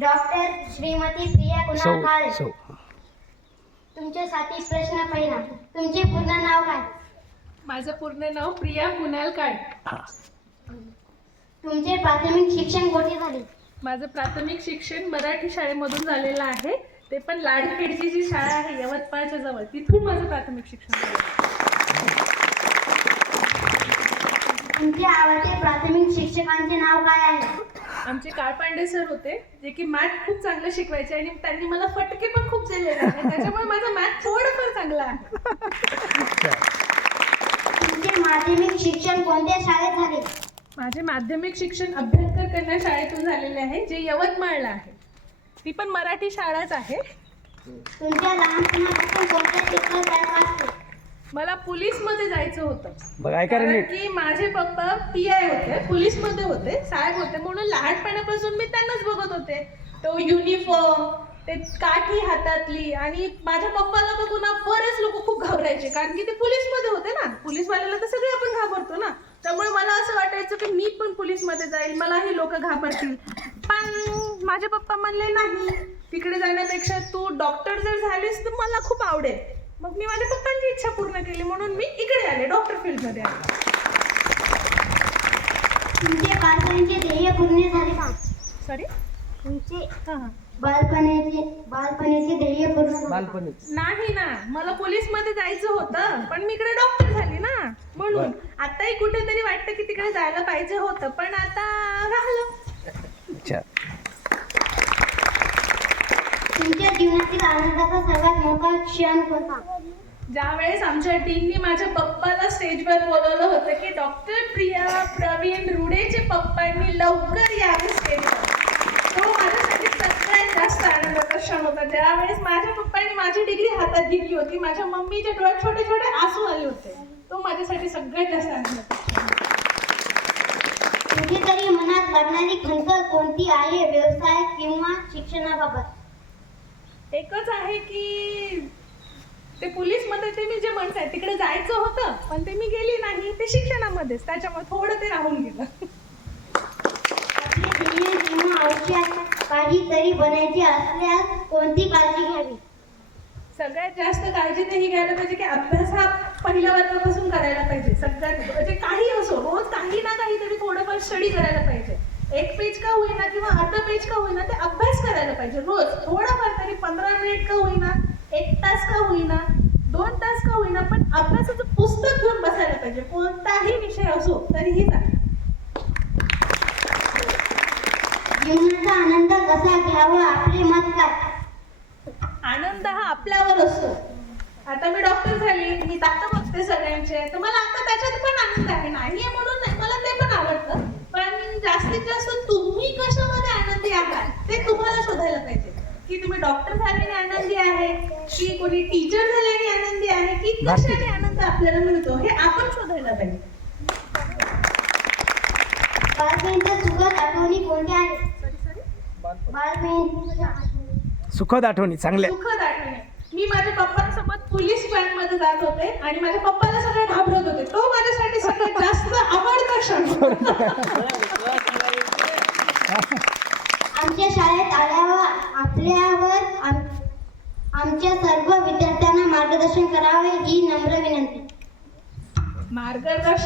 Doctor Shrimati Priya Kunal काळे. तुमच्यासाठी प्रश्न पहिला. तुमचे पूर्ण नाव काय? माझं पूर्ण नाव प्रिया कुणाल काळे. तुमचे प्राथमिक शिक्षण कोठे झाले? माझं प्राथमिक शिक्षण मराठी शाळेमधून झालेलं आहे. ते पण लाडखेडची जी शाळा आहे यवतमाळच्या जवळ, तिथून माझं प्राथमिक शिक्षण झालं. तुमचे आवडते प्राथमिक शिक्षकांचे नाव काय आहे? आमचे काळपांडे सर होते, जे की मॅथ खूप चांगलं शिकवायचे आणि त्यांनी मला फटके पण खूप दिलेले आहेत, त्याच्यामुळे माझा मॅथ थोडंफार चांगला आहे. तुमचे माध्यमिक शिक्षण कोणत्या शाळेत झाले? माझे माध्यमिक शिक्षण अभ्यंकर कन्या शाळेतून झालेले आहे, जे यवतमाळला आहे. ती पण मराठी शाळाच आहे. तुमच्या लहानपणापासून कोणत्या क्षेत्रात जायचं असते? मला पोलीसमध्ये जायचं होतं, बघा कारण की माझे पप्पा PI होते, पोलीसमध्ये होते, साहेब होते, म्हणून लहानपणापासून मी त्यांनाच बघत होते. तो युनिफॉर्म, ते काठी हातातली, आणि माझ्या पप्पाला बघून ना बरेच लोक खूप घाबरायचे, कारण की ते पोलीसमध्ये होते ना. पोलीसवाल्याला तर सगळे आपण घाबरतो ना, त्यामुळे मला असं वाटायचं की मी पण पोलीसमध्ये जाईल, मलाही लोक घाबरतील. पण माझे पप्पा म्हणले नाही, तिकडे जाण्यापेक्षा तू डॉक्टर जर झालीस तर मला खूप आवडेल. मग मी माझ्या पप्पांची इच्छा पूर्ण केली, म्हणून मी इकडे आले, डॉक्टर फील्डमध्ये आले. तुमचे बालपणीचे ध्येय पूर्ण झाले का? सॉरी, तुमचे हां बालपणीचे ध्येय पूर्ण झाले? नाही ना, मला पोलीसमध्ये जायचं होतं, पण मी इकडे डॉक्टर झाली ना, म्हणून आताही कुठेतरी वाटतं की तिकडे जायला पाहिजे होतं, पण आता राहिलं. तुमच्या जीवनातील आनंदाचा सर्वात मोठा क्षण कोणता? ज्यावेळेस आमच्या टीमने माझ्या पप्पाला स्टेजवर बोलवलं होतं की डॉक्टर प्रिया प्रवीण रुडेचे पप्पांनी लवकर यावे स्टेजवर, तो माझ्यासाठी सगळ्यात जास्त आनंदाचा क्षण होता. ज्यावेळेस माझ्या पप्पांनी माझी डिग्री हातात घेतली होती, माझ्या मम्मीच्या डोळ्यात छोटे छोटे आसू आले होते, तो माझ्यासाठी सगळ्यात जास्त आनंदाचा क्षण होता. कुठेतरी मनात लागणारी खंत कोणती आहे, व्यवसाय किंवा शिक्षणाबाबत? एकच आहे की ते पोलीसमध्ये, ते मी जे म्हणताय तिकडे जायचं होतं, पण ते मी गेली नाही, ते शिक्षणामध्येच, त्याच्यामुळे थोडं ते राहून गेलं. आपले ध्येय किंवा आयुष्यात काहीतरी बनायचे असल्यास कोणती काळजी घ्यावी? सगळ्यात जास्त काळजी ते ही घ्यायला पाहिजे की अभ्यास हा पहिल्या वर्गापासून करायला पाहिजे. सगळ्यात म्हणजे काही असो, रोज काही ना काहीतरी थोडंफार स्टडी करायला पाहिजे. 1 पेज का होईना किंवा अर्धा पेज का होईना, ते अभ्यास करायला पाहिजे रोज थोडाफार तरी. 15 मिनिट का होईना, 1 तास का होईना, 2 तास का होईना, पण अभ्यासाचं पुस्तक घेऊन बसायला पाहिजे. कोणताही विषय असो तरीही चालेल. जीवनाचा आनंद कसा घ्यावा, आपले मत काय? आनंद हा आपल्यावर असतो. आता मी डॉक्टर झाली, मी दात बघते सगळ्यांचे, तर मला आता त्याच्यात पण आनंद आहे. नाहीये म्हणून नाही, मला ते पण आवडतं, पण जास्तीत जास्त तुम्ही कशामध्ये आनंदी आहात ते तुम्हाला शोधायला पाहिजे. की तुम्ही डॉक्टर झाल्याने आनंदी आहे, की कोणी टीचर झाल्याने आनंदी आहे, की कशाने आनंद आपल्याला मिळतो हे आपण शोधायला पाहिजे. बालपणीच्या सुखद आठवणी कोणत्या आहेत? बालपणीच्या सुखद आठवणी चांगल्या. सुखद आठवणी, मी माझ्या पप्पांसोबत पोलीस स्टँड मध्ये जात होते आणि माझ्या पप्पाला सगळे घाबरत होते, तो माझ्यासाठी सगळ्यात जास्त आवडता क्षण. आमच्या शाळेत आल्यावर आमच्या सर्व विद्यार्थ्यांना मार्गदर्शन करावे ही नम्र विनंती. मार्गदर्शन